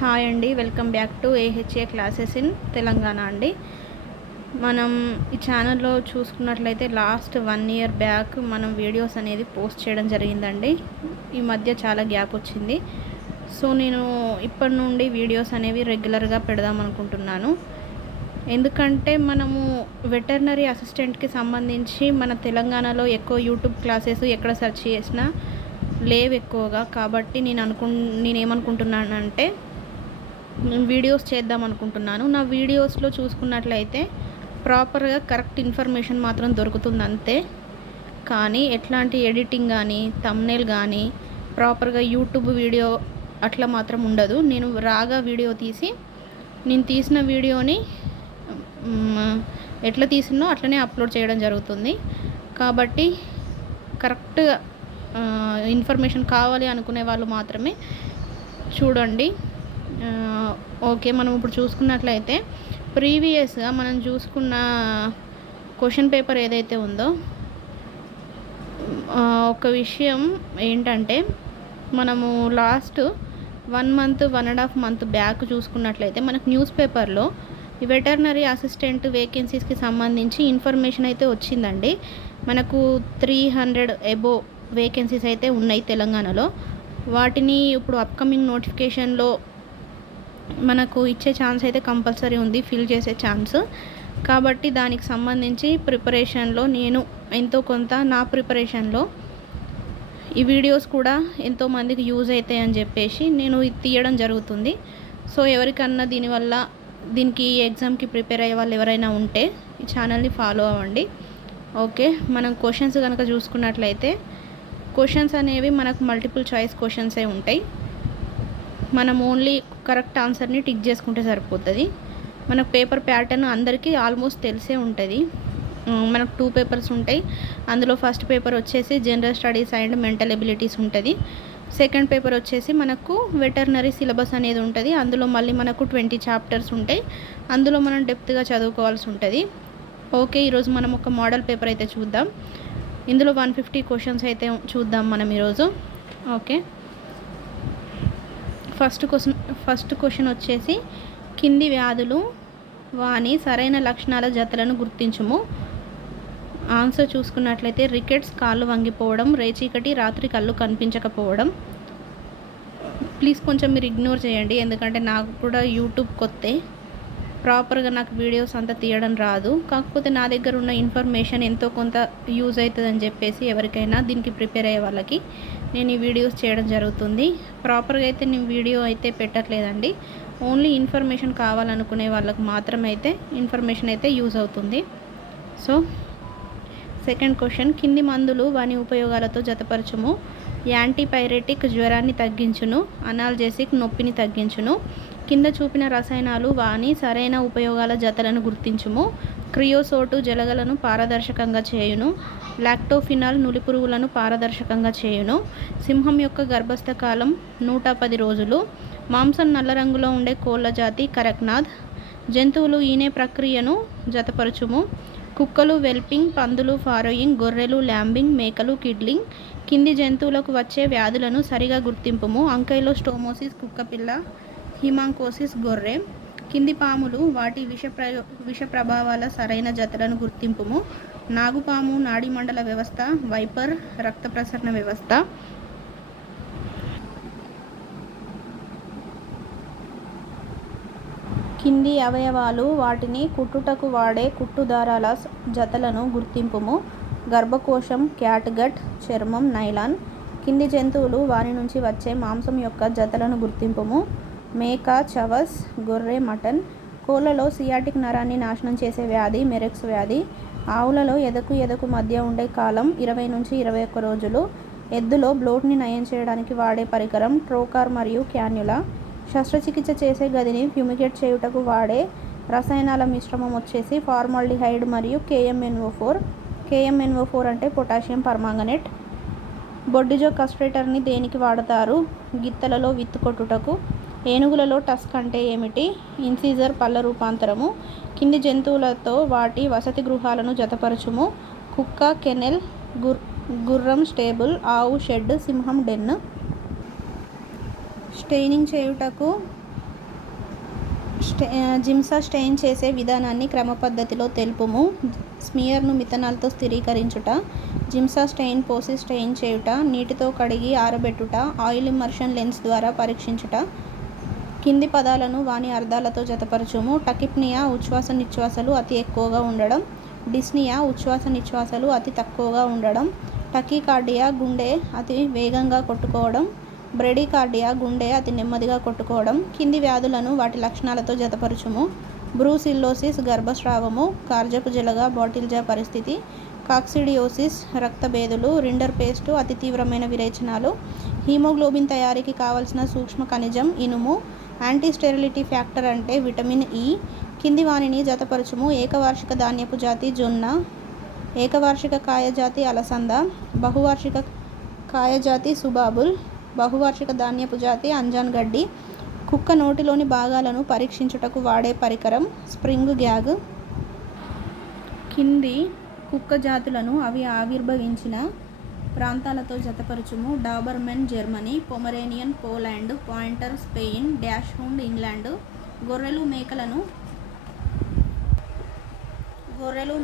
Hi అండి, welcome back to AHA classes in Telangana అండి. మనం ఈ ఛానల్లో చూసుకున్నట్లయితే లాస్ట్ 1 ఇయర్ బ్యాక్ మనం వీడియోస్ అనేది పోస్ట్ చేయడం జరిగిందండి. ఈ మధ్య చాలా గ్యాప్ వచ్చింది. సో నేను ఇప్పటి నుండి వీడియోస్ అనేవి రెగ్యులర్గా పెడదాం అనుకుంటున్నాను. ఎందుకంటే మనము వెటర్నరీ అసిస్టెంట్కి సంబంధించి మన తెలంగాణలో ఎక్కువ యూట్యూబ్ క్లాసెస్ ఎక్కడ సెర్చ్ చేసినా లేవు ఎక్కువగా. కాబట్టి నేనేమనుకుంటున్నానంటే వీడియోస్ చేద్దాం అనుకుంటున్నాను. నా వీడియోస్లో చూసుకున్నట్లయితే ప్రాపర్గా కరెక్ట్ ఇన్ఫర్మేషన్ మాత్రం దొరుకుతుంది అంతే. కానీ ఎట్లాంటి ఎడిటింగ్ కానీ థంబ్నెయిల్ కానీ ప్రాపర్గా యూట్యూబ్ వీడియో అట్లా మాత్రం ఉండదు. నేను రాగా వీడియో తీసి నేను తీసిన వీడియోని ఎట్లా తీసినో అట్లనే అప్లోడ్ చేయడం జరుగుతుంది. కాబట్టి కరెక్ట్గా ఇన్ఫర్మేషన్ కావాలి అనుకునే వాళ్ళు మాత్రమే చూడండి. ఓకే, మనం ఇప్పుడు చూసుకున్నట్లయితే ప్రీవియస్గా మనం చూసుకున్న క్వశ్చన్ పేపర్ ఏదైతే ఉందో ఒక విషయం ఏంటంటే, మనము లాస్ట్ 1.5 మంత్ బ్యాక్ చూసుకున్నట్లయితే మనకు న్యూస్ పేపర్లో ఈ వెటర్నరీ అసిస్టెంట్ వేకెన్సీస్కి సంబంధించి ఇన్ఫర్మేషన్ అయితే వచ్చిందండి. మనకు 300 అబోవ్ వేకెన్సీస్ అయితే ఉన్నాయి తెలంగాణలో. వాటిని ఇప్పుడు అప్కమింగ్ నోటిఫికేషన్లో మనకు ఇచ్చే ఛాన్స్ అయితే కంపల్సరీ ఉంది, ఫిల్ చేసే ఛాన్స్. కాబట్టి దానికి సంబంధించి ప్రిపరేషన్లో నేను ఎంతో కొంత నా ప్రిపరేషన్లో ఈ వీడియోస్ కూడా ఎంతోమందికి యూజ్ అవుతాయి అని చెప్పేసి నేను ఇది తీయడం జరుగుతుంది. సో ఎవరికన్నా దీనికి ఎగ్జామ్కి ప్రిపేర్ అయ్యే వాళ్ళు ఎవరైనా ఉంటే ఈ ఛానల్ని ఫాలో అవ్వండి. ఓకే, మనం క్వశ్చన్స్ కనుక చూసుకున్నట్లయితే క్వశ్చన్స్ అనేవి మనకు మల్టిపుల్ చాయిస్ క్వశ్చన్సే ఉంటాయి. మనం ఓన్లీ కరెక్ట్ ఆన్సర్ని టిక్ చేసుకుంటే సరిపోతుంది. మనకు పేపర్ ప్యాటర్న్ అందరికీ ఆల్మోస్ట్ తెలిసే ఉంటుంది. మనకు 2 పేపర్స్ ఉంటాయి. అందులో ఫస్ట్ పేపర్ వచ్చేసి general studies and mental abilities ఉంటుంది. సెకండ్ పేపర్ వచ్చేసి మనకు వెటర్నరీ సిలబస్ అనేది ఉంటుంది. అందులో మళ్ళీ మనకు 20 చాప్టర్స్ ఉంటాయి. అందులో మనం డెప్త్గా చదువుకోవాల్సి ఉంటుంది. ఓకే, ఈరోజు మనం ఒక మోడల్ పేపర్ అయితే చూద్దాం. ఇందులో 150 క్వశ్చన్స్ అయితే చూద్దాం మనం ఈరోజు. ఓకే, ఫస్ట్ క్వశ్చన్ వచ్చేసి కింది వ్యాధులు వాని సరైన లక్షణాల జతలను గుర్తించుము. ఆన్సర్ చూసుకున్నట్లయితే రికెట్స్, కాళ్ళు వంగిపోవడం, రేచీకటి, రాత్రి కళ్ళు కనిపించకపోవడం. ప్లీజ్ కొంచెం మీరు ఇగ్నోర్ చేయండి, ఎందుకంటే నాకు కూడా యూట్యూబ్ కొత్తే, ప్రాపర్గా నాకు వీడియోస్ అంతా తీయడం రాదు. కాకపోతే నా దగ్గర ఉన్న ఇన్ఫర్మేషన్ ఎంతో కొంత యూజ్ అవుతుందని చెప్పేసి ఎవరికైనా దీనికి ప్రిపేర్ అయ్యే వాళ్ళకి నేను ఈ వీడియోస్ చేయడం జరుగుతుంది. ప్రాపర్గా అయితే నేను వీడియో అయితే పెట్టట్లేదండి. ఓన్లీ ఇన్ఫర్మేషన్ కావాలనుకునే వాళ్ళకు మాత్రమే అయితే ఇన్ఫర్మేషన్ అయితే యూజ్ అవుతుంది. సో సెకండ్ క్వశ్చన్, కింది మందులు వాని ఉపయోగాలతో జతపరచుము. యాంటీపైరెటిక్ జ్వరాన్ని తగ్గించును, అనాల్జెసిక్ నొప్పిని తగ్గించును. కింద చూపిన రసాయనాలు వాని సరైన ఉపయోగాల జతలను గుర్తించుము. క్రియోసోటు జలగలను పారదర్శకంగా చేయును. లాక్టోఫినాల్ నులిపురుగులను పారదర్శకంగా చేయును. సింహం యొక్క గర్భస్థ కాలం 110 రోజులు. మాంసం నల్ల రంగులో ఉండే కోళ్ళ జాతి కరక్నాథ్. జంతువులు ఈనే ప్రక్రియను జతపరచుము. కుక్కలు వెల్పింగ్, పందులు ఫారోయింగ్, గొర్రెలు ల్యాంబింగ్, మేకలు కిడ్లింగ్. కింది జంతువులకు వచ్చే వ్యాధులను సరిగా గుర్తింపుము. అంకైలోస్టోమోసిస్ కుక్కపిల్ల, హిమాంకోసిస్ గొర్రె. కింది పాములు వాటి విష ప్రభావాల సరైన జతలను గుర్తింపుము. నాగుపాము నాడీమండల వ్యవస్థ, వైపర్ రక్త ప్రసరణ వ్యవస్థ. కింది అవయవాలు వాటిని కుట్టుటకు వాడే కుట్టుదారాల జతలను గుర్తింపుము. గర్భకోశం క్యాట్గట్, చర్మం నైలాన్. కింది జంతువులు వాని నుంచి వచ్చే మాంసం యొక్క జతలను గుర్తింపుము. మేక చవస్, గొర్రె మటన్. కోళ్ళలో సియాటిక్ నరాన్ని నాశనం చేసే వ్యాధి మెరెక్స్ వ్యాధి. ఆవులలో ఎదకు మధ్య ఉండే కాలం 20 నుంచి 21 రోజులు. ఎద్దులో బ్లోట్ని నయం చేయడానికి వాడే పరికరం ట్రోకార్ మరియు క్యాన్యులా. శస్త్రచికిత్స చేసే గదిని ఫ్యూమిగేట్ చేయుటకు వాడే రసాయనాల మిశ్రమం వచ్చేసి ఫార్మాల్డిహైడ్ మరియు KMNO4. KMNO4 అంటే పొటాషియం పర్మాంగనేట్. బొడ్డిజో కస్ట్రేటర్ని దేనికి వాడతారు? గిత్తలలో విత్తు కొట్టుటకు. ఏనుగులలో టస్క్ అంటే ఏమిటి? ఇన్సిజర్ పళ్ళ రూపాంతరము. కింది జంతువులతో వాటి వసతి గృహాలను జతపరచుము. కుక్క కెనెల్, గుర్రం స్టేబుల్, ఆవు షెడ్, సింహం డెన్. స్టెయినింగ్ చేయుటకు జిమ్సా స్టెయిన్ చేసే విధానాన్ని క్రమపద్ధతిలో తెలుపుము. స్మియర్ను మిథనాల్తో స్థిరీకరించుట, జిమ్సా స్టెయిన్ పోసి స్టెయిన్ చేయుట, నీటితో కడిగి ఆరబెట్టుట, ఆయిల్ ఇమ్మర్షన్ లెన్స్ ద్వారా పరీక్షించుట. కింది పదాలను వాని అర్థాలతో జతపరచుము. టకిప్నియా ఉచ్ఛ్వాస నిశ్వాసాలు అతి ఎక్కువగా ఉండడం. డిస్నియా ఉచ్ఛ్వాస నిశ్వాసాలు అతి తక్కువగా ఉండడం. టకీకార్డియా గుండె అతి వేగంగా కొట్టుకోవడం. బ్రెడీకార్డియా గుండె అతి నెమ్మదిగా కొట్టుకోవడం. కింది వ్యాధులను వాటి లక్షణాలతో జతపరచుము. బ్రూసిల్లోసిస్ గర్భస్రావము, కార్జపు జలగ బాటిల్జా పరిస్థితి, కాక్సిడియోసిస్ రక్తభేదులు, రిండర్ పేస్టు అతి తీవ్రమైన విరేచనాలు, హీమోగ్లోబిన్ తయారీకి కావలసిన సూక్ష్మ ఖనిజం ఇనుము, యాంటీ స్టెరిలిటీ ఫ్యాక్టర్ అంటే విటమిన్ ఇ. కింది వానిని జతపరచుము. ఏకవార్షిక ధాన్యపు జాతి జొన్న, ఏకవార్షిక కాయజాతి అలసంద, బహువార్షిక కాయజాతి సుబాబుల్, బహువార్షిక ధాన్యపు జాతి అంజాన్ గడ్డి. కుక్క నోటిలోని భాగాలను పరీక్షించుటకు వాడే పరికరం స్ప్రింగ్ గ్యాగ్. కింది కుక్క జాతులను అవి ఆవిర్భవించిన ప్రాంతాలతో జతపరచుము. Doberman Germany, Pomeranian Poland, pointer Spain, dachshund England. గొర్రెలు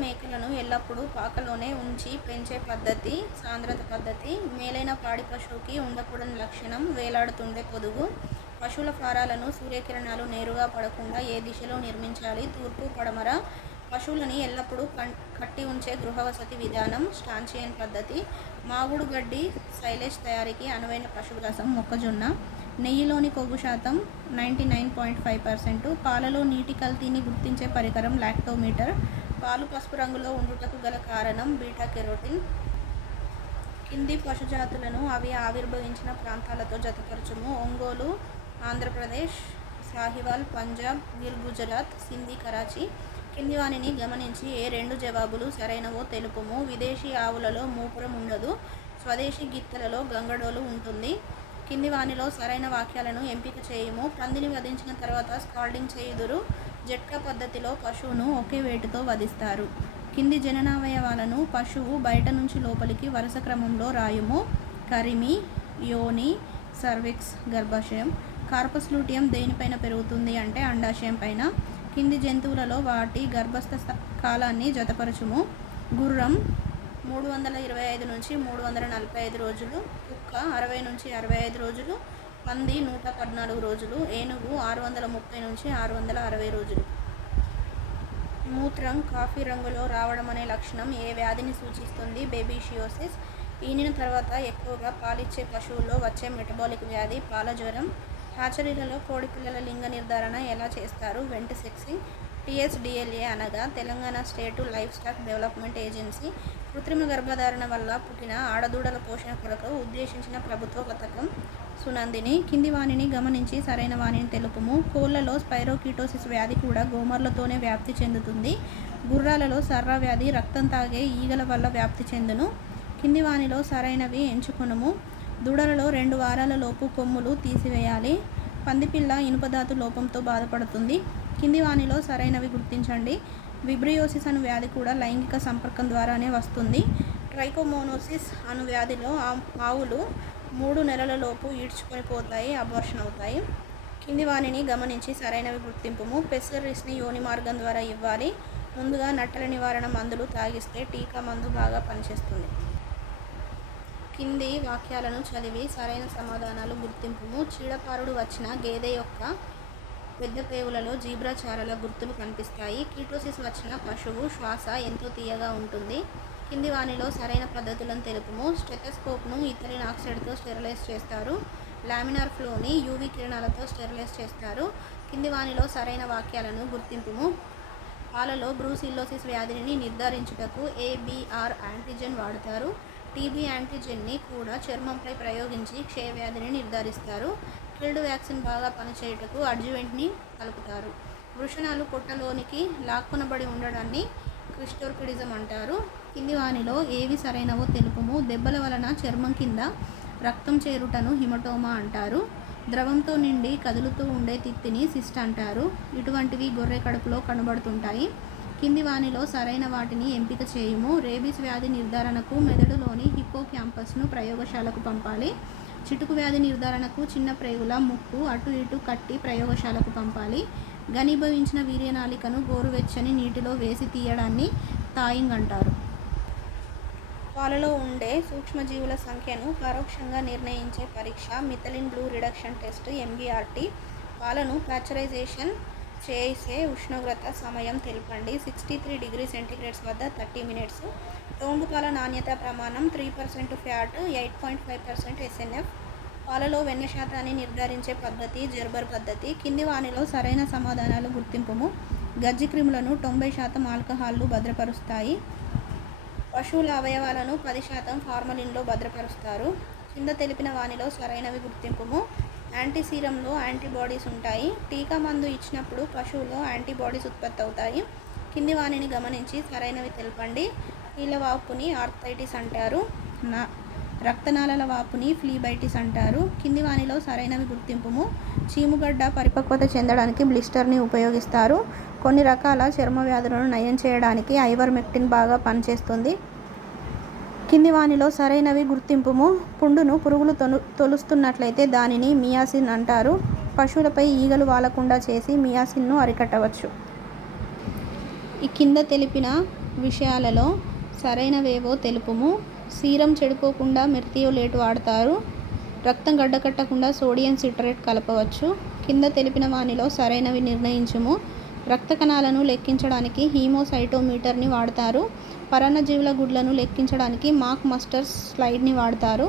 మేకలను ఎల్లప్పుడూ పాకలోనే ఉంచి పెంచే పద్ధతి సాంద్రత పద్ధతి. మేలైన పాడి పశువుకి ఉండకూడని లక్షణం వేలాడుతుండే పొదుగు. పశువుల ఫారాలను సూర్యకిరణాలు నేరుగా పడకుండా ఏ దిశలో నిర్మించాలి? తూర్పు, పడమర. పశువులని ఎల్లప్పుడూ కట్టి ఉంచే గృహవసతి విధానం స్టాంచియన్ పద్ధతి. మాగుడు గడ్డి సైలేజ్ తయారీకి అనువైన పశుగ్రాసం మొక్కజొన్న. నెయ్యిలోని కొవ్వు శాతం 99.5%. పాలలో నీటి కల్తీని గుర్తించే పరికరం లాక్టోమీటర్. పాలు పసుపు రంగులో ఉండుటకు గల కారణం బీటా కెరోటిన్. కింది పశుజాతులను అవి ఆవిర్భవించిన ప్రాంతాలతో జతపరచుము. ఒంగోలు ఆంధ్రప్రదేశ్, సాహివాల్ పంజాబ్, గిర్ గుజరాత్, సింధీ కరాచీ. కింది వానిని గమనించి ఏ రెండు జవాబులు సరైనవో తెలుపుము. విదేశీ ఆవులలో మూపురం ఉండదు. స్వదేశీ గిత్తలలో గంగడోలు ఉంటుంది. కింది వానిలో సరైన వాక్యాలను ఎంపిక చేయుము. పందిని వధించిన తర్వాత స్కాల్డింగ్ చేయుదురు. జట్కా పద్ధతిలో పశువును ఒకే వేటుతో వధిస్తారు. కింది జననావయవాలను పశువు బయట నుంచి లోపలికి వరుస క్రమంలో రాయుము. కరిమి, యోని, సర్విక్స్ గర్భాశయం. కార్పస్ లూటియం దేనిపైన పెరుగుతుంది అంటే అండాశయం పైన. కింది జంతువులలో వాటి గర్భస్థ కాలాన్ని జతపరచుము. గుర్రం 325 నుంచి 345 రోజులు, కుక్క 60 నుంచి 65 రోజులు, పంది 114 రోజులు, ఏనుగు 630 నుంచి 660 రోజులు. మూత్రం కాఫీ రంగులో రావడం అనే లక్షణం ఏ వ్యాధిని సూచిస్తుంది? బేబీషియోసిస్. ఈనిన తర్వాత ఎక్కువగా పాలిచ్చే పశువుల్లో వచ్చే మెటబాలిక్ వ్యాధి పాల జ్వరం. హ్యాచరీలలో కోడి పిల్లల లింగ నిర్ధారణ ఎలా చేస్తారు? వెంట సెక్సింగ్. TSDLA అనగా Telangana state live stack development agency. కృత్రిమ గర్భధారణ వల్ల పుట్టిన ఆడదూడల పోషణ కొరకు ఉద్దేశించిన ప్రభుత్వ పథకం సునందిని. కింది వానిని గమనించి సరైన వానిని తెలుపుము. కోళ్లలో స్పైరోకీటోసిస్ వ్యాధి కూడా గోమర్లతోనే వ్యాప్తి చెందుతుంది. గుర్రాలలో సర్రా వ్యాధి రక్తం తాగే ఈగల వల్ల వ్యాప్తి చెందును. కింది వానిలో సరైనవి ఎంచుకొనుము. దూడలలో 2 వారాల లోపు కొమ్ములు తీసివేయాలి. పందిపిల్ల ఇనుపధాతు లోపంతో బాధపడుతుంది. కింది వానిలో సరైనవి గుర్తించండి. విబ్రియోసిస్ అను వ్యాధి కూడా లైంగిక సంపర్కం ద్వారానే వస్తుంది. ట్రైకోమోనోసిస్ అను వ్యాధిలో ఆవులు 3 నెలల లోపు ఈడ్చుకొని పోతాయి, అబార్షన్ అవుతాయి. కింది వానిని గమనించి సరైనవి గుర్తింపుము. పెస్సరిస్ని యోని మార్గం ద్వారా ఇవ్వాలి. ముందుగా నట్టల నివారణ మందులు తాగిస్తే టీకా మందు బాగా పనిచేస్తుంది. కింది వాక్యాలను చదివి సరైన సమాధానాలు గుర్తింపుము. చీడపారుడు వచ్చిన గేదె యొక్క పెద్ద పేవులలో జీబ్రా చారల గుర్తులు కనిపిస్తాయి. కీటోసిస్ వచ్చిన పశువు శ్వాస ఎంతో తీయగా ఉంటుంది. కింది వానిలో సరైన పద్ధతులను తెలుపుము. స్టెథోస్కోప్ను ఇథిలిన్ ఆక్సైడ్తో స్టెరిలైజ్ చేస్తారు. లామినార్ ఫ్లోని యూవీ కిరణాలతో స్టెరిలైజ్ చేస్తారు. కింది వానిలో సరైన వాక్యాలను గుర్తింపుము. పాలలో బ్రూసిల్లోసిస్ వ్యాధిని నిర్ధారించుటకు ABR యాంటీజెన్ వాడతారు. TB యాంటీజెన్ని కూడా చర్మంపై ప్రయోగించి క్షయవ్యాధిని నిర్ధారిస్తారు. కిల్డ్ వ్యాక్సిన్ బాగా పనిచేయుటకు అడ్జువెంట్ని కలుపుతారు. వృషణాలు పొట్టలోనికి లాక్కొనబడి ఉండడాన్ని క్రిస్టోర్కిడిజం అంటారు. కింది వానిలో ఏవి సరైనవో తెలుపుము. దెబ్బల వలన చర్మం కింద రక్తం చేరుటను హిమటోమా అంటారు. ద్రవంతో నిండి కదులుతూ ఉండే తిత్తిని సిస్ట్ అంటారు. ఇటువంటివి గొర్రె కడుపులో కనబడుతుంటాయి. కింది వానిలో సరైన వాటిని ఎంపిక చేయుము. రేబీస్ వ్యాధి నిర్ధారణకు మెదడులోని హిప్పోక్యాంపస్ను ప్రయోగశాలకు పంపాలి. చిటుకు వ్యాధి నిర్ధారణకు చిన్న ప్రేగుల ముక్కు అటు ఇటు కట్టి ప్రయోగశాలకు పంపాలి. ఘనీభవించిన వీర్యనాళికను గోరువెచ్చని నీటిలో వేసి తీయడాన్ని థాయింగ్ అంటారు. పాలలో ఉండే సూక్ష్మజీవుల సంఖ్యను పరోక్షంగా నిర్ణయించే పరీక్ష మిథలిన్ బ్లూ రిడక్షన్ టెస్ట్ MBRT. పాలను ప్యాస్చరైజేషన్ చేసే ఉష్ణోగ్రత, సమయం తెలుపండి. 63 డిగ్రీ సెంటీగ్రేడ్స్ వద్ద 30 మినిట్స్. టోంగు పాల నాణ్యత ప్రమాణం 3% ఫ్యాట్, 8.5% SNF. పాలలో వెన్న శాతాన్ని నిర్ధారించే పద్ధతి జెర్బర్ పద్ధతి. కింది వానిలో సరైన సమాధానాలు గుర్తింపుము. గజ్జి క్రిములను 90% ఆల్కహాల్లు భద్రపరుస్తాయి. పశువుల అవయవాలను 10% ఫార్మలిన్లో భద్రపరుస్తారు. కింద తెలిపిన వానిలో సరైనవి గుర్తింపుము. యాంటీసీరంలో యాంటీబాడీస్ ఉంటాయి. టీకా మందు ఇచ్చినప్పుడు పశువులో యాంటీబాడీస్ ఉత్పత్తి అవుతాయి. కింది వానిని గమనించి సరైనవి తెలపండి. కీళ్ళ వాపుని ఆర్థరైటిస్ అంటారు. రక్తనాళాల వాపుని ఫ్లీబైటిస్ అంటారు. కింది వానిలో సరైనవి గుర్తింపుము. చీముగడ్డ పరిపక్వత చెందడానికి బ్లిస్టర్ని ఉపయోగిస్తారు. కొన్ని రకాల చర్మ వ్యాధులను నయం చేయడానికి ఐవర్మెక్టిన్ బాగా పనిచేస్తుంది. కింది వానిలో సరైనవి గుర్తింపుము. పుండును పురుగులు తొలుస్తున్నట్లయితే దానిని మియాసిన్ అంటారు. పశువులపై ఈగలు వాలకుండా చేసి మియాసిన్ను అరికట్టవచ్చు. ఈ కింద తెలిపిన విషయాలలో సరైనవేవో తెలుపుము. సీరం చెడిపోకుండా మెర్తియోలేట్ వాడతారు. రక్తం గడ్డకట్టకుండా సోడియం సిట్రేట్ కలపవచ్చు. కింద తెలిపిన వానిలో సరైనవి నిర్ణయించుము. రక్త కణాలను లెక్కించడానికి హీమోసైటోమీటర్ని వాడతారు. పరాన్నజీవుల గుడ్లను లెక్కించడానికి మాక్ మస్టర్ స్లైడ్ని వాడతారు.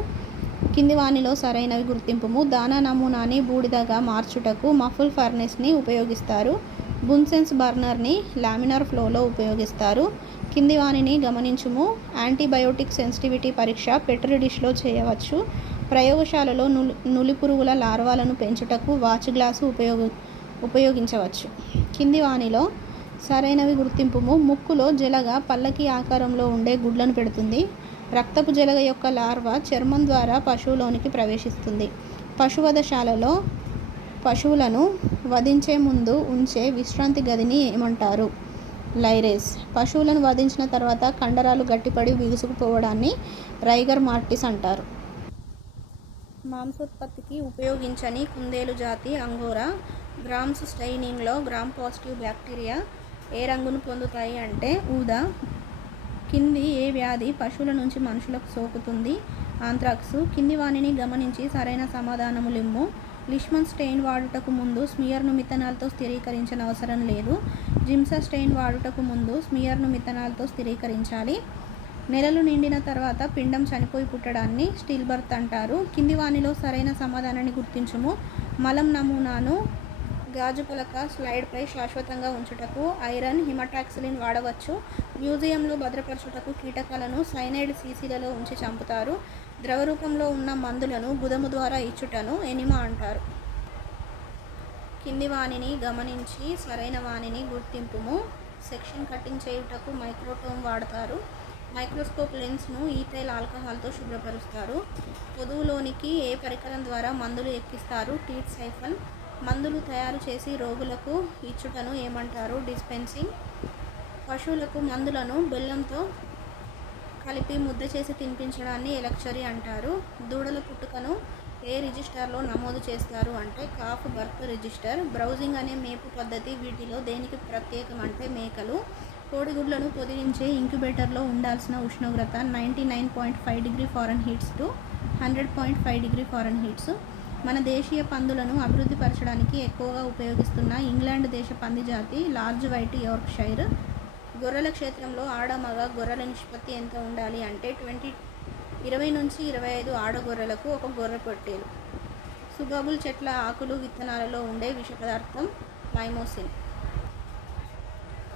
కింది వానిలో సరైనవి గుర్తింపుము. దానా నమూనాని బూడిదగా మార్చుటకు మఫుల్ ఫర్నెస్ని ఉపయోగిస్తారు. బున్సెన్స్ బర్నర్ని లామినార్ ఫ్లోలో ఉపయోగిస్తారు. కింది వానిని గమనించుము. యాంటీబయోటిక్ సెన్సిటివిటీ పరీక్ష పెట్రి డిష్లో చేయవచ్చు. ప్రయోగశాలలో నులిపురుగుల లార్వాలను పెంచుటకు వాచ్ గ్లాసు ఉపయోగించవచ్చు. కింది వానిలో సరైనవి గుర్తింపుము. ముక్కులో జలగ పల్లకి ఆకారంలో ఉండే గుడ్లను పెడుతుంది. రక్తపు జలగ యొక్క లార్వా చర్మం ద్వారా పశువులోనికి ప్రవేశిస్తుంది. పశువధశాలలో పశువులను వధించే ముందు ఉంచే విశ్రాంతి గదిని ఏమంటారు? లైరేస్. పశువులను వధించిన తర్వాత కండరాలు గట్టిపడి బిగుసుకుపోవడాన్ని రైగర్ మార్టిస్ అంటారు. మాంసోత్పత్తికి ఉపయోగించని కుందేలు జాతి అంగోరా. గ్రామ్స్ స్టెయినింగ్లో గ్రామ్ పాజిటివ్ బ్యాక్టీరియా ఏ రంగును పొందుతాయి అంటే ఊదా. కింది ఏ వ్యాధి పశువుల నుంచి మనుషులకు సోకుతుంది? ఆంత్రాక్స్. కింది వానిని గమనించి సరైన సమాధానములిమ్ము. లిష్మన్ స్టెయిన్ వాడుటకు ముందు స్మియర్ను మిథనాల్తో స్థిరీకరించనవసరం లేదు. జిమ్సా స్టెయిన్ వాడుటకు ముందు స్మియర్ను మిథనాల్తో స్థిరీకరించాలి. నెలలు నిండిన తర్వాత పిండం చనిపోయి పుట్టడాన్ని స్టిల్ బర్త్ అంటారు. కింది వానిలో సరైన సమాధానాన్ని గుర్తించుము. మలం నమూనాను గాజు పలక స్లైడ్పై శాశ్వతంగా ఉంచుటకు ఐరన్ హిమటాక్సిలిన్ వాడవచ్చు. మ్యూజియంలో భద్రపరచుటకు కీటకాలను సైనైడ్ సీసీలలో ఉంచి చంపుతారు. ద్రవ రూపంలో ఉన్న మందులను గుదము ద్వారా ఇచ్చుటను ఎనిమా అంటారు. కింది వానిని గమనించి సరైన వానిని గుర్తింపుము. సెక్షన్ కటింగ్ చేయుటకు మైక్రోటోమ్ వాడతారు. మైక్రోస్కోప్ లెన్స్ను ఈథైల్ ఆల్కహాల్తో శుభ్రపరుస్తారు. పొదువులోనికి ఏ పరికరం ద్వారా మందులు ఎక్కిస్తారు? Teeth siphon. మందులు తయారు చేసి రోగులకు ఇచ్చుటను ఏమంటారు? డిస్పెన్సింగ్. పశువులకు మందులను బెల్లంతో కలిపి ముద్ద చేసి తినిపించడాన్ని ఎలక్చరీ అంటారు. దూడల పుట్టుకను ఏ రిజిస్టర్లో నమోదు చేస్తారు అంటే కాఫ్ బర్త్ రిజిస్టర్. బ్రౌజింగ్ అనే మేపు పద్ధతి వీటిలో దేనికి ప్రత్యేకం అంటే మేకలు. కోడిగుడ్లను పొదిగించే ఇంక్యుబేటర్లో ఉండాల్సిన ఉష్ణోగ్రత 99.5 డిగ్రీ ఫారెన్హీట్స్ టు 100.5 డిగ్రీ ఫారెన్హీట్స్. మన దేశీయ పందులను అభివృద్ధి పరచడానికి ఎక్కువగా ఉపయోగిస్తున్న ఇంగ్లాండ్ దేశ పంది జాతి లార్జ్ వైట్ యార్క్షైర్. గొర్రెల క్షేత్రంలో ఆడ మగ గొర్రెల నిష్పత్తి ఎంత ఉండాలి అంటే 20 నుంచి 25 ఆడ గొర్రెలకు ఒక గొర్రె పొట్టేలు. సుబాబుల్ చెట్ల ఆకులు విత్తనాలలో ఉండే విష పదార్థం మైమోసిన్.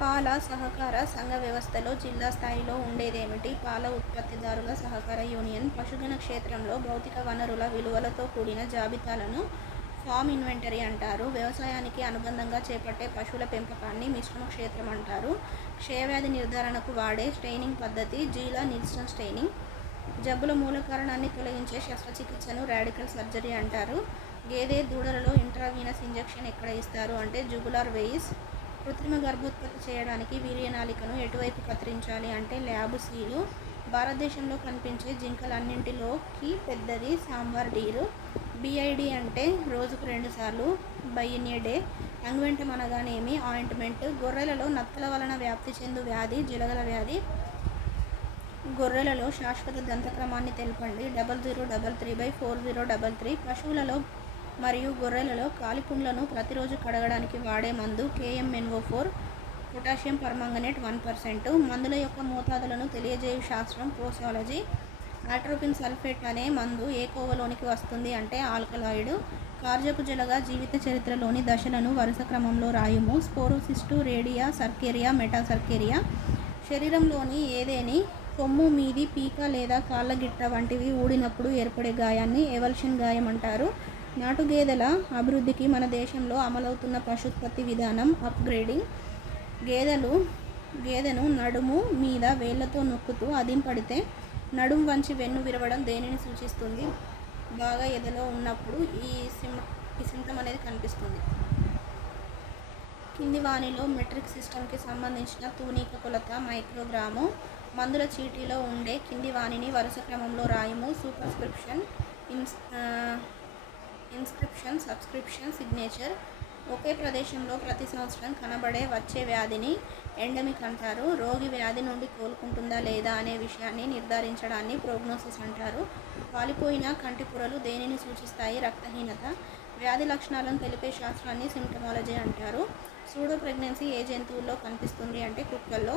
పాల సహకార సంఘ వ్యవస్థలో జిల్లా స్థాయిలో ఉండేదేమిటి? పాల ఉత్పత్తిదారుల సహకార యూనియన్. పశుగణ క్షేత్రంలో భౌతిక వనరుల విలువలతో కూడిన జాబితాలను ఫామ్ ఇన్వెంటరీ అంటారు. వ్యవసాయానికి అనుబంధంగా చేపట్టే పశువుల పెంపకాన్ని మిశ్రమ క్షేత్రం అంటారు. క్షయవ్యాధి నిర్ధారణకు వాడే స్టెయినింగ్ పద్ధతి జీలా నిల్సన్ స్టెయినింగ్. జబ్బుల మూల కారణాన్ని తొలగించే శస్త్రచికిత్సను రాడికల్ సర్జరీ అంటారు. గేదె దూడలలో ఇంట్రావీనస్ ఇంజెక్షన్ ఎక్కడ ఇస్తారు అంటే జుగులార్ వెయిస్. కృత్రిమ గర్భోత్పత్తి చేయడానికి వీర్యనాళికను ఎటువైపు కత్తిరించాలి అంటే ల్యాబ్ సీలు. భారతదేశంలో కనిపించే జింకలన్నింటిలోకి పెద్దది సాంబార్ డీర్. బిఐడి అంటే రోజుకు 2 సార్లు, బై ఇన్ ఏ డే. అంగువెంటం అనగానేమి? ఆయింట్మెంట్. గొర్రెలలో నత్తల వలన వ్యాప్తి చెందు వ్యాధి జలగల వ్యాధి. గొర్రెలలో శాశ్వత దంతక్రమాన్ని తెలపండి. 0033/4033. పశువులలో మరియు గొర్రెలలో కాలిపుండ్లను ప్రతిరోజు కడగడానికి వాడే మందు KMNO4. Potassium permanganate 1%. మందుల యొక్క మోతాదులను తెలియజేయు శాస్త్రం ప్రోసాలజీ. ఆట్రోపిన్ సల్ఫేట్ అనే మందు ఏ కోవలోనికి వస్తుంది అంటే ఆల్కలాయిడ్. కార్జపు జలగ జీవిత చరిత్రలోని దశలను వరుస క్రమంలో రాయుము. స్పోరోసిస్టు, రేడియా, సర్కేరియా, మెటాసర్కేరియా. శరీరంలోని ఏదేని కొమ్ము మీది పీక లేదా కాళ్ళ గిట్ట వంటివి ఊడినప్పుడు ఏర్పడే గాయాన్ని ఎవల్షన్ గాయం అంటారు. నాటుగేదెల అభివృద్ధికి మన దేశంలో అమలవుతున్న పశుత్పత్తి విధానం అప్గ్రేడింగ్. గేదెను నడుము మీద వేళ్లతో నొక్కుతూ అదింపడితే నడుం వంచి వెన్ను విరవడం దేనిని సూచిస్తుంది? బాగా ఎదలో ఉన్నప్పుడు ఈ సింప్టమ్ అనేది కనిపిస్తుంది. కింది వానిలో మెట్రిక్ సిస్టమ్కి సంబంధించిన తూనిక కొలత మైక్రోగ్రాము. మందుల చీటీలో ఉండే కింది వానిని వరుస క్రమంలో రాయము. Superscription, inscription, subscription, signature. ఒకే ప్రదేశంలో ప్రతి సంవత్సరం కనబడే వచ్చే వ్యాధిని ఎండమిక్ అంటారు. రోగి వ్యాధి నుండి కోలుకుంటుందా లేదా అనే విషయాన్ని నిర్ధారించడాన్ని ప్రోగ్నోసిస్ అంటారు. వాలిపోయిన కంటి పొరలు దేనిని సూచిస్తాయి? రక్తహీనత. వ్యాధి లక్షణాలను తెలిపే శాస్త్రాన్ని సింప్టమాలజీ అంటారు. సూడో ప్రెగ్నెన్సీ ఏ జంతువుల్లో కనిపిస్తుంది అంటే కుక్కల్లో.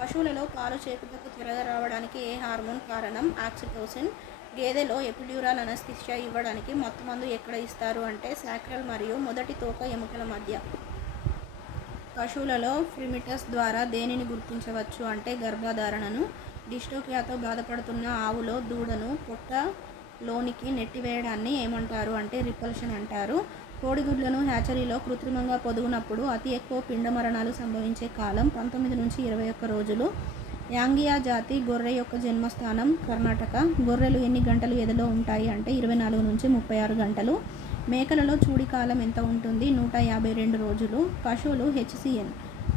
పశువులలో పాలు చేకుటకు త్వరగా రావడానికి ఏ హార్మోన్ కారణం? ఆక్సిటోసిన్. గేదెలో ఎపిడ్యూరల్ అనస్థీషియా ఇవ్వడానికి మత్తుమందు ఎక్కడ ఇస్తారు అంటే సాక్రల్ మరియు మొదటి తోక ఎముకల మధ్య. పశువులలో ప్రిమిటస్ ద్వారా దేనిని గుర్తించవచ్చు అంటే గర్భధారణను. డిస్టోపియాతో బాధపడుతున్న ఆవులో దూడను పొట్టలోనికి నెట్టివేయడాన్ని ఏమంటారు అంటే రిపల్షన్ అంటారు. కోడిగుడ్లను హ్యాచరీలో కృత్రిమంగా పొదుగునప్పుడు అతి ఎక్కువ పిండ మరణాలు సంభవించే కాలం 19 నుంచి 21 రోజులు. యాంగియా జాతి గొర్రె యొక్క జన్మస్థానం కర్ణాటక. గొర్రెలు ఎన్ని గంటలు ఎదలో ఉంటాయి అంటే 24 నుంచి 36 గంటలు. మేకలలో చూడి కాలం ఎంత ఉంటుంది? 152 రోజులు. పశువులు HCN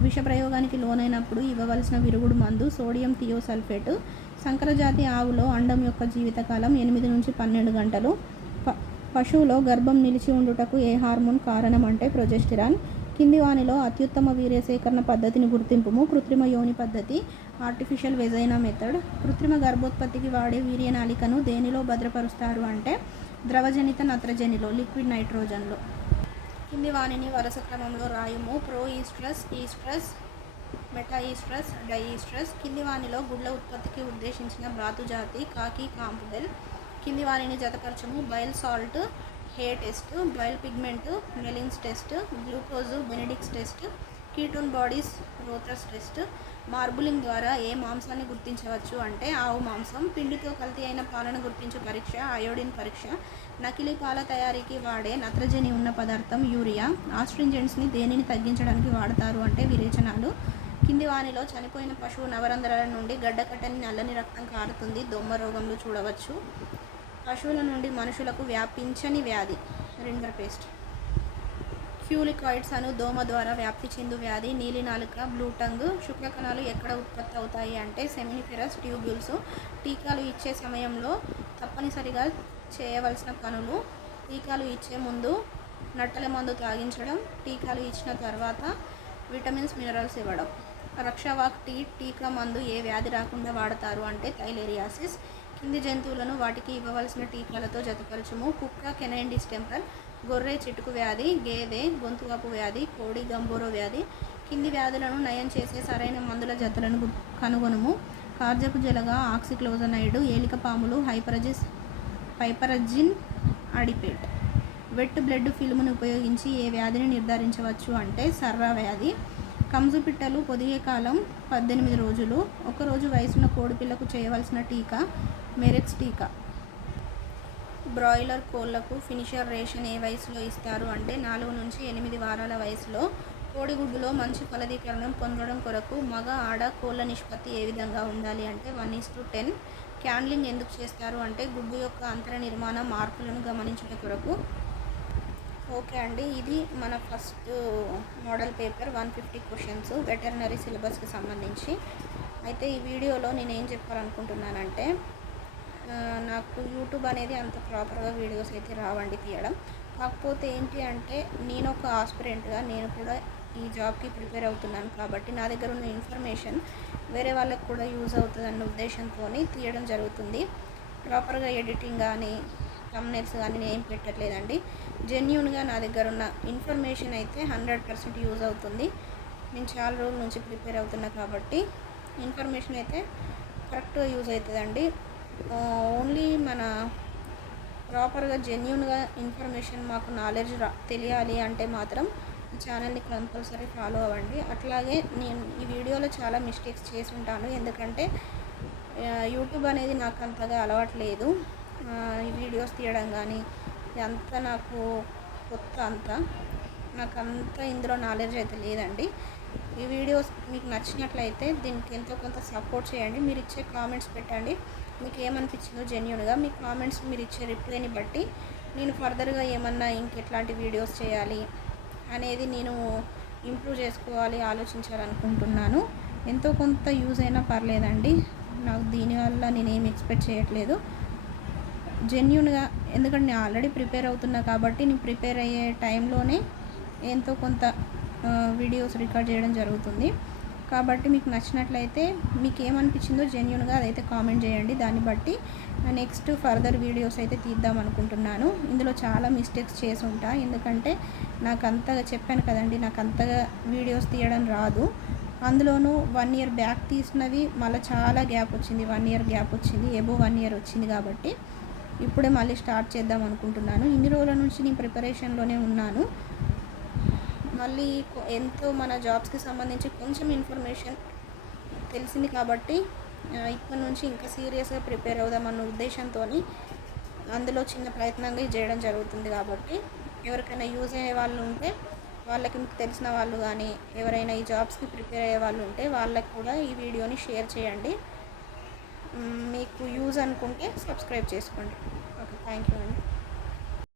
విషప్రయోగానికి లోనైనప్పుడు ఇవ్వవలసిన విరుగుడు మందు సోడియం థియోసల్ఫేట్. సంకరజాతి ఆవులో అండం యొక్క జీవితకాలం 8 నుంచి 12 గంటలు. పశువులో గర్భం నిలిచి ఉండుటకు ఏ హార్మోన్ కారణం అంటే ప్రొజెస్టెరాన్. కింది వానిలో అత్యుత్తమ వీర్య సేకరణ పద్ధతిని గుర్తింపుము. కృత్రిమ యోని పద్ధతి, ఆర్టిఫిషియల్ వెజైనా మెథడ్. కృత్రిమ గర్భోత్పత్తికి వాడే వీర్యనాళికను దేనిలో భద్రపరుస్తారు అంటే ద్రవజనిత నత్రజనిలో, లిక్విడ్ నైట్రోజన్లో. కింది వానిని వరుస క్రమంలో రాయుము. Pro oestrus, oestrus, meta oestrus, dioestrus. కింది వానిలో గుడ్ల ఉత్పత్తికి ఉద్దేశించిన బ్రాతు జాతి కాకి కాంపుబెల్. కింది వానిని జతపరచము. Bile salt Hay test, bile pigment Gmelin's test, glucose Benedict's test, ketone bodies Rothera's test. Marbling ద్వారా ఏ మాంసాన్ని గుర్తించవచ్చు అంటే ఆవు మాంసం. పిండితో కల్తీ అయిన పాలను గుర్తించే పరీక్ష అయోడిన్ పరీక్ష. నకిలీ పాల తయారీకి వాడే నత్రజని ఉన్న పదార్థం యూరియా. ఆస్ట్రింజెంట్స్ని దేనిని తగ్గించడానికి వాడతారు అంటే విరేచనాలు. కింది వానిలో చనిపోయిన పశువు నవరంధ్రాల నుండి గడ్డకట్టని నల్లని రక్తం కారుతుంది. దోమ రోగంలో చూడవచ్చు. పశువుల నుండి మనుషులకు వ్యాపించని వ్యాధి రింగర్ పేస్ట్. క్యూలికాయిడ్స్ అను దోమ ద్వారా వ్యాప్తి చెందు వ్యాధి నీలినాలుక, బ్లూ టంగ్. శుక్రకణాలు ఎక్కడ ఉత్పత్తి అవుతాయి అంటే సెమినిఫెరస్ ట్యూబ్యూల్స్. టీకాలు ఇచ్చే సమయంలో తప్పనిసరిగా చేయవలసిన పనులు: టీకాలు ఇచ్చే ముందు నట్టల మందు తాగించడం, టీకాలు ఇచ్చిన తర్వాత విటమిన్స్ మినరల్స్ ఇవ్వడం. రక్షావాక్ టీకా మందు ఏ వ్యాధి రాకుండా వాడతారు అంటే థైలేరియాసిస్. కింది జంతువులను వాటికి ఇవ్వవలసిన టీకాలతో జతపరచుము. కుక్క కెనైన్ డిస్టెంపర్, గొర్రె చిటుకు వ్యాధి, గేదె గొంతువాపు వ్యాధి, కోడి గంబోరో వ్యాధి. కింది వ్యాధులను నయం చేసే సరైన మందుల జతలను కనుగొనుము. కార్జపు జలగ ఆక్సిక్లోజనైడ్, ఏలిక పాములు పైపరజిన్ అడిపేట్. వెట్ బ్లడ్ ఫిల్మ్ను ఉపయోగించి ఏ వ్యాధిని నిర్ధారించవచ్చు అంటే సర్రా వ్యాధి. కంజు పిట్టలు పొదిగే కాలం 18 రోజులు. 1 రోజు వయసున్న కోడిపిల్లకు చేయవలసిన టీకా మెరెక్స్ టీకా. బ్రాయిలర్ కోళ్లకు ఫినిషర్ రేషన్ ఏ వయసులో ఇస్తారు అంటే 4 నుంచి 8 వారాల వయసులో. కోడిగుడ్డులో మంచి ఫలదీకరణం పొందడం కొరకు మగ ఆడ కోళ్ల నిష్పత్తి ఏ విధంగా ఉండాలి అంటే 1:10. క్యాండ్లింగ్ ఎందుకు చేస్తారు అంటే గుడ్డు యొక్క అంతర నిర్మాణ మార్పులను గమనించడం కొరకు. ఓకే అండి, ఇది మన first model paper 150 questions veterinary సిలబస్కి సంబంధించి. అయితే ఈ వీడియోలో నేనేం చెప్పాలనుకుంటున్నానంటే నాకు యూట్యూబ్ అనేది అంత ప్రాపర్గా వీడియోస్ అయితే రావండి తీయడం. కాకపోతే ఏంటి అంటే నేను ఒక ఆస్పిరెంట్‌గా నేను కూడా ఈ జాబ్‌కి ప్రిపేర్ అవుతున్నాను కాబట్టి నా దగ్గర ఉన్న ఇన్ఫర్మేషన్ వేరే వాళ్ళకి కూడా యూజ్ అవుతుందన్న ఉద్దేశంతోని తీయడం జరుగుతుంది. ప్రాపర్‌గా ఎడిటింగ్ కానీ, థంబ్‌నెయిల్స్ కానీ నేనేం పెట్టట్లేదండి. జెన్యూన్‌గా నా దగ్గర ఉన్న ఇన్ఫర్మేషన్ అయితే 100% యూజ్ అవుతుంది. నేను చాలా రోజుల నుంచి ప్రిపేర్ అవుతున్నా కాబట్టి ఇన్ఫర్మేషన్ అయితే కరెక్ట్‌గా యూజ్ అవుతదండి. ఓన్లీ మన ప్రాపర్‌గా జెన్యూన్‌గా ఇన్ఫర్మేషన్ మాకు నాలెడ్జ్ తెలియాలి అంటే మాత్రం ఈ ఛానల్ని కంపల్సరీ ఫాలో అవ్వండి. అట్లాగే నేను ఈ వీడియోలో చాలా మిస్టేక్స్ చేసి ఉంటాను. ఎందుకంటే యూట్యూబ్ అనేది నాకు అంతగా అలవాటు లేదు. ఈ వీడియోస్ తీయడం కానీ ఇదంతా నాకు కొత్త అంతా. నాకంత ఇందులో నాలెడ్జ్ అయితే లేదండి. ఈ వీడియోస్ మీకు నచ్చినట్లయితే దీనికి ఎంతో కొంత సపోర్ట్ చేయండి. మీరు ఇచ్చే కామెంట్స్ పెట్టండి. మీకు ఏమనిపించిందో జెన్యూన్‌గా మీ కామెంట్స్ మీరు ఇచ్చే రిప్లైని బట్టి నేను ఫర్దర్‌గా ఏమన్నా ఇంకెట్లాంటి వీడియోస్ చేయాలి అనేది నేను ఇంప్రూవ్ చేసుకోవాలి ఆలోచించాలనుకుంటున్నాను. ఎంతో కొంత యూజ్ అయినా పర్లేదండి. నాకు దీనివల్ల నేనేమి ఎక్స్పెక్ట్ చేయట్లేదు. జెన్యూన్‌గా ఎందుకంటే నేను ఆల్రెడీ ప్రిపేర్ అవుతున్నా కాబట్టి నేను ప్రిపేర్ అయ్యే టైంలోనే ఎంతో కొంత వీడియోస్ రికార్డ్ చేయడం జరుగుతుంది. కాబట్టి మీకు నచ్చినట్లయితే మీకు ఏమనిపించిందో జెన్యూన్‌గా అదైతే కామెంట్ చేయండి. దాన్ని బట్టి నెక్స్ట్ ఫర్దర్ వీడియోస్ అయితే తీద్దాం అనుకుంటున్నాను. ఇందులో చాలా మిస్టేక్స్ చేసి ఉంటా. ఎందుకంటే నాకు అంతగా చెప్పాను కదండి, నాకు అంతగా వీడియోస్ తీయడం రాదు. అందులోనూ 1 ఇయర్ బ్యాక్ తీసినవి మళ్ళీ చాలా గ్యాప్ వచ్చింది. 1 ఇయర్ గ్యాప్ వచ్చింది. అబోవ్ 1 ఇయర్ వచ్చింది కాబట్టి ఇప్పుడే మళ్ళీ స్టార్ట్ చేద్దాం అనుకుంటున్నాను. ఇన్ని రోజుల నుంచి నేను ప్రిపరేషన్‌లోనే ఉన్నాను. మళ్ళీ ఎంతో మన జాబ్స్‌కి సంబంధించి కొంచెం ఇన్ఫర్మేషన్ తెలిసింది కాబట్టి ఇప్పటి నుంచి ఇంకా సీరియస్‌గా ప్రిపేర్ అవుదామన్న ఉద్దేశంతోని అందులో చిన్న ప్రయత్నంగా ఇది చేయడం జరుగుతుంది. కాబట్టి ఎవరికైనా యూజ్ అయ్యే వాళ్ళు ఉంటే వాళ్ళకి మీకు తెలిసిన వాళ్ళు కానీ ఎవరైనా ఈ జాబ్స్‌కి ప్రిపేర్ అయ్యే వాళ్ళు ఉంటే వాళ్ళకి కూడా ఈ వీడియోని షేర్ చేయండి. మీకు యూజ్ అనుకుంటే సబ్స్క్రైబ్ చేసుకోండి. ఓకే, థ్యాంక్ యూ అండి.